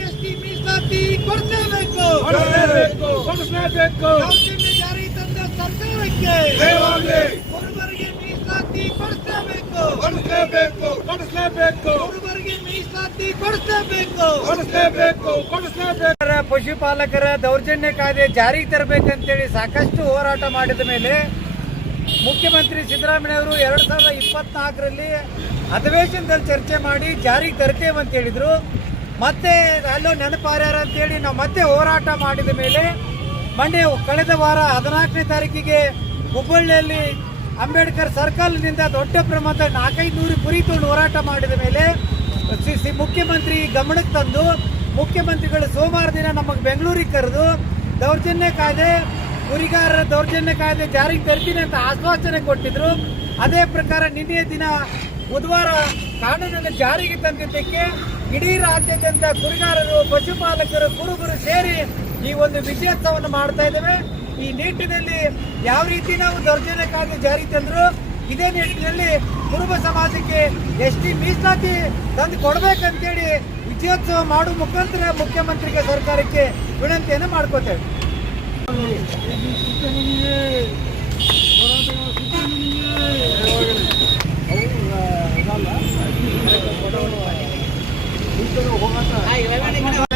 ST ಮೀಸಲಾತಿ ಕೊಡಿಸಲೇಬೇಕು ದೌರ್ಜನ್ಯ ಜಾರಿ ತಂದ ಸರ್ಕಾರಕ್ಕೆ ಜಯವಾಗಲಿ. ಮೀಸಲಾತಿ ಮೀಸಲಾತಿ ಕೊಡಿಸಲೇಬೇಕು ಕೊಡಿಸಲೇಬೇಕು ಕೊಡಿಸಲೇಬೇಕು ಪಶುಪಾಲಕರ ದೌರ್ಜನ್ಯ ಕಾಯ್ದೆ ಜಾರಿಗೆ ತರಬೇಕಂತೇಳಿ ಸಾಕಷ್ಟು ಹೋರಾಟ ಮಾಡಿದ ಮೇಲೆ ಮುಖ್ಯಮಂತ್ರಿ ಸಿದ್ದರಾಮಯ್ಯ ಅವರು ಎರಡು ಸಾವಿರದ ಇಪ್ಪತ್ನಾಲ್ಕರಲ್ಲಿ ಅಧಿವೇಶನದಲ್ಲಿ ಚರ್ಚೆ ಮಾಡಿ ಜಾರಿಗೆ ತರ್ತೇವೆ ಅಂತ ಹೇಳಿದರು. ಮತ್ತೆ ಅಲ್ಲೋ ನೆನಪಾರ್ಯಾರ ಅಂತೇಳಿ ನಾವು ಮತ್ತೆ ಹೋರಾಟ ಮಾಡಿದ ಮೇಲೆ ಮಂಡ್ಯ ಕಳೆದ ವಾರ ಹದಿನಾಲ್ಕನೇ ತಾರೀಕಿಗೆ ಹುಬ್ಬಳ್ಳಿಯಲ್ಲಿ ಅಂಬೇಡ್ಕರ್ ಸರ್ಕಲ್ನಿಂದ ದೊಡ್ಡ ಪ್ರಮಾಣದ ನಾಲ್ಕೈದು ನೂರು ಕುರಿ ಹೋರಾಟ ಮಾಡಿದ ಮೇಲೆ ಸಿ- ಮುಖ್ಯಮಂತ್ರಿ ಗಮನಕ್ಕೆ ತಂದು ಮುಖ್ಯಮಂತ್ರಿಗಳು ಸೋಮವಾರ ದಿನ ನಮಗೆ ಬೆಂಗಳೂರಿಗೆ ಕರೆದು ದೌರ್ಜನ್ಯ ಕಾಯ್ದೆ ಕುರಿಗಾರರ ದೌರ್ಜನ್ಯ ಕಾಯ್ದೆ ಜಾರಿಗೆ ತರ್ತೀನಿ ಅಂತ ಆಶ್ವಾಸನೆ ಕೊಟ್ಟಿದ್ರು. ಅದೇ ಪ್ರಕಾರ ನಿನ್ನೆ ದಿನ ಬುಧವಾರ ಕಾನೂನನ್ನು ಜಾರಿಗೆ ತಂದಿದ್ದಕ್ಕೆ ಇಡೀ ರಾಜ್ಯಾದ್ಯಂತ ಕುರಿಗಾರರು ಪಶುಪಾಲಕರು, ಕುರುಬರು ಸೇರಿ ಈ ಒಂದು ವಿಜಯೋತ್ಸವವನ್ನು ಮಾಡ್ತಾ ಇದ್ದೇವೆ. ಈ ನಿಟ್ಟಿನಲ್ಲಿ ಯಾವ ರೀತಿ ನಾವು ದೌರ್ಜನ್ಯ ಕಾಯ್ದೆ ಜಾರಿಗೆ ತಂದ್ರು, ಇದೇ ನಿಟ್ಟಿನಲ್ಲಿ ಕುರುಬ ಸಮಾಜಕ್ಕೆ ಎಷ್ಟಿ ಮೀಸಲಾತಿ ತಂದು ಕೊಡ್ಬೇಕಂತೇಳಿ ವಿಜಯೋತ್ಸವ ಮಾಡುವ ಮುಖಾಂತರ ಮುಖ್ಯಮಂತ್ರಿಗೆ ಸರ್ಕಾರಕ್ಕೆ ವಿನಂತಿಯನ್ನು ಮಾಡ್ಕೋತೇವೆ. はい、わかりました。